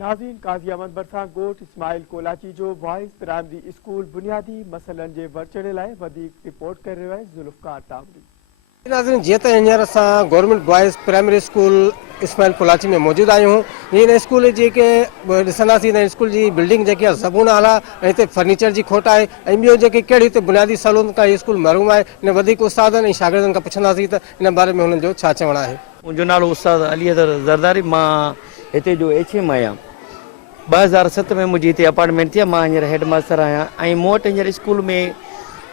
नाज़रीन, काज़ी अहमद बरसां ॻोठ इस्माइल कोलाची जो बॉइज़ प्राइमरी स्कूल बुनियादी मसइलनि जे वरचड़े लाइ वधीक रिपोर्ट करे रहियो आहे ज़ुल्फ़कार तावरी। नाज़रीन, जीअं त हींअर असां government boys primary school Ismail Kolachi में मौजूदु आहियूं। हिन स्कूल जी के ॾिसंदासीं त स्कूल जी बिल्डिंग जेकी आहे ज़बून हाल आहे ऐं हिते फर्नीचर जी खोट आहे ऐं ॿियो जेके कहिड़ी हिते बुनियादी सहूलियत खां स्कूल महरूम आहे। इन वधीक उस्तादनि ऐं शागिर्दनि खां पुछंदासीं त इन बारे में हुननि जो छा चवणु आहे। मुंहिंजो नालो उस्ताद अली अदर ज़रदारी, मां हिते जो HM आहियां। 2007 में मुंहिंजी हिते अपार्टमेंट थी आहे। मां हींअर हेड मास्टर आहियां ऐं मूं वटि हींअर स्कूल में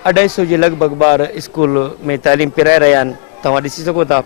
250 जे लॻभॻि ॿार स्कूल में तालीम पिराए रहिया आहिनि। तव्हां ॾिसी सघो था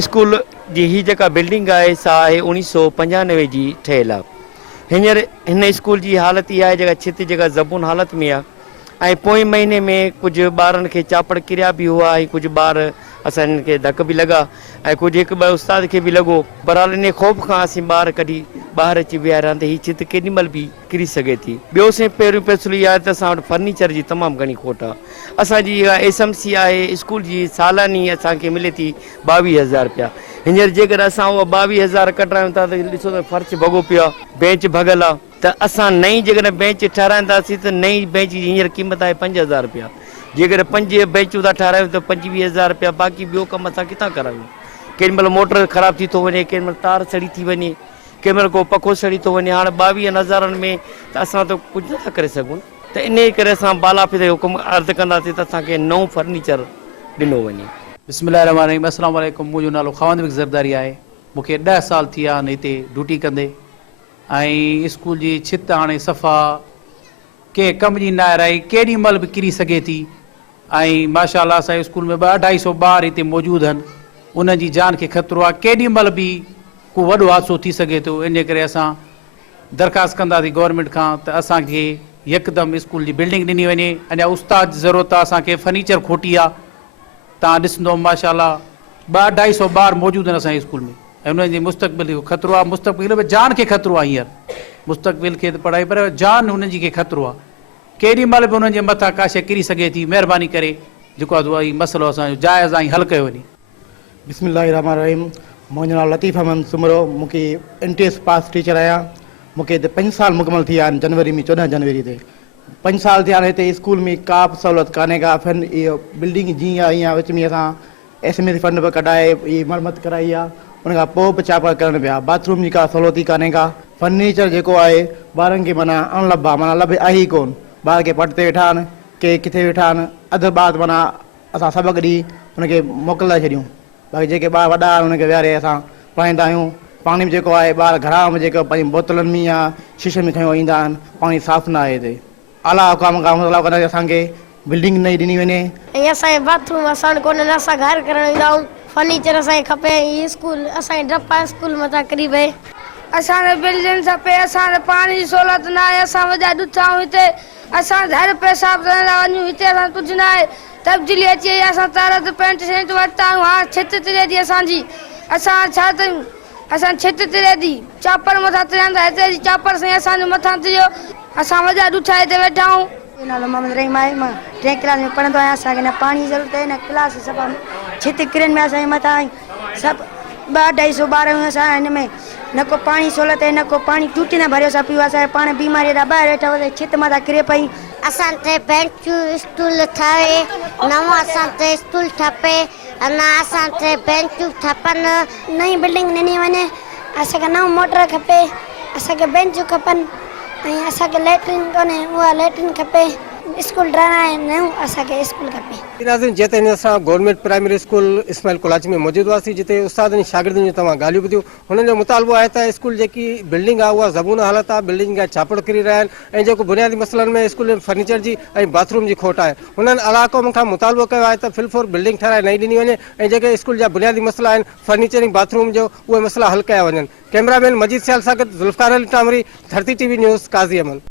स्कूल जी ही जेका बिल्डिंग आहे सा आहे 1995 जी ठहियलु आहे। हींअर हिन स्कूल जी हालत इहा आहे जेका छित जेका ज़बून हालत में आहे ऐं पोएं महीने में कुझु ॿारनि खे चापड़ किरिया बि हुआ ऐं कुझु ॿार असां हिननि खे धक बि लॻा ऐं कुझु हिकु ॿ उस्ताद खे बि लॻो। बहरहाल इन ख़ौफ़ खां असीं ॿार कढी ॿाहिरि अची विया रहनि त हीअ छित केॾीमहिल बि किरी सघे थी। ॿियो से पहिरियों फैसिलो इहा आहे त असां वटि फर्नीचर जी तमामु घणी खोट आहे। असांजी इहा SMC आहे स्कूल जी सालानी असांखे मिले थी 22,000 रुपया। हींअर जेकर असां उहा 22,000 कढायूं था त ॾिसो त फर्श भॻो पियो आहे, बेंच भॻल आहे। त असां नई जेकॾहिं बेंच ठाराईंदासीं त नई बेंच जी हींअर क़ीमत आहे 5,000 रुपया। जेकर 5 बेंचूं था ठारायूं त 25,000 रुपया। बाक़ी ॿियो कमु असां किथां करायूं? केॾीमहिल मोटर ख़राबु थी थो वञे, केॾीमहिल तार सड़ी थी वञे, केॾीमहिल को पखो सड़ी थो वञे। हाणे 22,000 में त असां त कुझु नथा करे सघूं। त इन करे असां बालाफिद हुकुम अर्ज़ु कंदासीं त असांखे नओं फर्नीचर ॾिनो वञे। बिस्मिल्लाहिर्रहमानिर्रहीम। अस्सलाम वालेकुम। मुंहिंजो नालो ख़वान ज़रदारी आहे। मूंखे 10 साल थी विया आहिनि हिते ड्यूटी कंदे ऐं स्कूल जी छित हाणे सफ़ा कंहिं कम जी न रही, केॾी महिल बि किरी सघे थी। ऐं माशाअल्लाह असांजे स्कूल में 200-250 ॿार हिते मौजूदु आहिनि। उन्हनि जी जान खे ख़तरो आहे, केॾी महिल बि को वॾो हादसो थी सघे थो। इन करे असां दरख़्वास्त कंदासीं गवर्नमेंट खां त असांखे यकदमि स्कूल जी बिल्डिंग ॾिनी वञे। अञा उस्ताद जी ज़रूरत आहे, असांखे फर्नीचर खोटी आहे। तव्हां ॾिसंदो माशाअल्लाह 200-250 ॿार मौजूदु आहिनि असांजे स्कूल में ऐं उन्हनि जे मुस्तक़बिल जो ख़तरो आहे। मुस्तक़बिल में जान खे ख़तरो आहे। हींअर मुस्तक़बिल खे त पढ़ाई पर जान उन्हनि जी खे ख़तरो आहे। केॾी महिल बि उन्हनि जे मथां का शइ किरी सघे थी। महिरबानी करे जेको आहे उहा मसइलो असांजो जाइज़ ऐं हल कयो वञे। बिस्मिल्लाहिर्रहमानिर्रहीम। मुंहिंजो नालो लतीफ़ अहमद सुमरो। मूंखे NTS पास टीचर आहियां। मूंखे हिते 5 साल मुकमल थी विया आहिनि। जनवरी में 14 जनवरी ते 5 साल थिया आहिनि। हिते स्कूल में का बि सहूलियत कान्हे का। इहो बिल्डिंग जीअं आहे ईअं विच में असां SMS फंड बि कढाए इहा मरमत कराई आहे। उन खां पोइ बि चापड़ करणु पिया। बाथरूम जी का सहूलियत ई कान्हे का। फर्नीचर जेको आहे ॿारनि खे माना अणलभ आहे, माना लभ आहे ई कोन। ॿार खे पट ते वेठा आहिनि, के किथे वेठा आहिनि। अधु ॿार माना असां सबक़ु ॾींहुं हुनखे मोकिलाए छॾियूं। बाक़ी जेके ॿार वॾा आहिनि हुनखे विहारे असां पढ़ाईंदा आहियूं। पाणी बि जेको आहे ॿार घरा में जेको पंहिंजी बोतलनि में या शीशे में खयो ईंदा आहिनि। पाणी साफ़ न आहे हिते। आला हुकाम खां मतिलबु कंदा असांखे बिल्डिंग नई ॾिनी वञे। ऐं असांजे बाथरूम असां कोन्हनि, असां घर करणु ईंदा आहियूं। फर्नीचर असांखे खपे। हीअ स्कूल असांखे डप आहे स्कूल मथां किरी पए। असांखे बिल्डिंग खपे। असांखे पाणी जी सहूलियत न आहे। असां वॾा ॾुथा आहियूं हिते। असां हर पैसा रहंदा वञूं हिते असां कुझु न आहे। तब्दीली अची वई। असां तार ते पेंट शेंट वरिता आहियूं। हाणे छित तिरे थी असांजी। असां छा कयूं? असां छित तिरे थी। चापड़ मथां तिरंदा हिते जी चापड़ सां असांजे मथां तिरियो। असां वॾा ॾुठा हिते वेठा आहियूं। नालो मोहम्मद रहीम आहे। मां 3 क्लास में पढ़ंदो आहियां। असांखे न पाणी जी ज़रूरत आहे न क्लास सफ़ा छित किरनि में असांजे मथां सभु 200-250 ॿार आहियूं असां। हिन में न को पाणी सहूलियत आहे, न को पाणी टूटी न भरियो असां पियो। असांखे पाण बीमारी था ॿाहिरि वेठा हुआ छित मथां किरे पई। असांखे बेंचूं स्टूल ठहे, नओं असांखे स्टूल खपे। अञा असांखे बेंचूं खपनि। नई बिल्डिंग ॾिनी वञे। असांखे नओं मोटर खपे। असांखे बेंचूं खपनि ऐं असांखे लैट्रिन कोन्हे, उहा लैट्रिन खपे। स्कूल ठहाराए नओं असांखे स्कूल खपे। नाज़रीन, जीअं त हिन असां government primary school Ismail Kolachi में मौजूदु हुआसीं जिते उस्तादनि शागिर्दनि जूं तव्हां ॻाल्हियूं ॿुधियूं। हुननि जो मुतालबो आहे त स्कूल जेकी बिल्डिंग आहे उहा ज़बून हालत आहे। बिल्डिंग जा चापड़ किरी रहिया आहिनि ऐं जेको बुनियादी मसइलनि में स्कूल में फर्नीचर जी ऐं बाथरूम जी खोट आहे। हुननि अलाक़ो खां मुतालबो कयो आहे त फिलफोर बिल्डिंग ठाराए नई ॾिनी वञे ऐं जेके स्कूल जा बुनियादी मसइला आहिनि फर्नीचर ऐं बाथरूम जो उहे मसइला हल कया वञनि। कैमरामैन मजीद सियाल सां गॾु ज़ुल्फ़कार अली तामरी, धरती TV न्यूज़, काज़ी अहमद।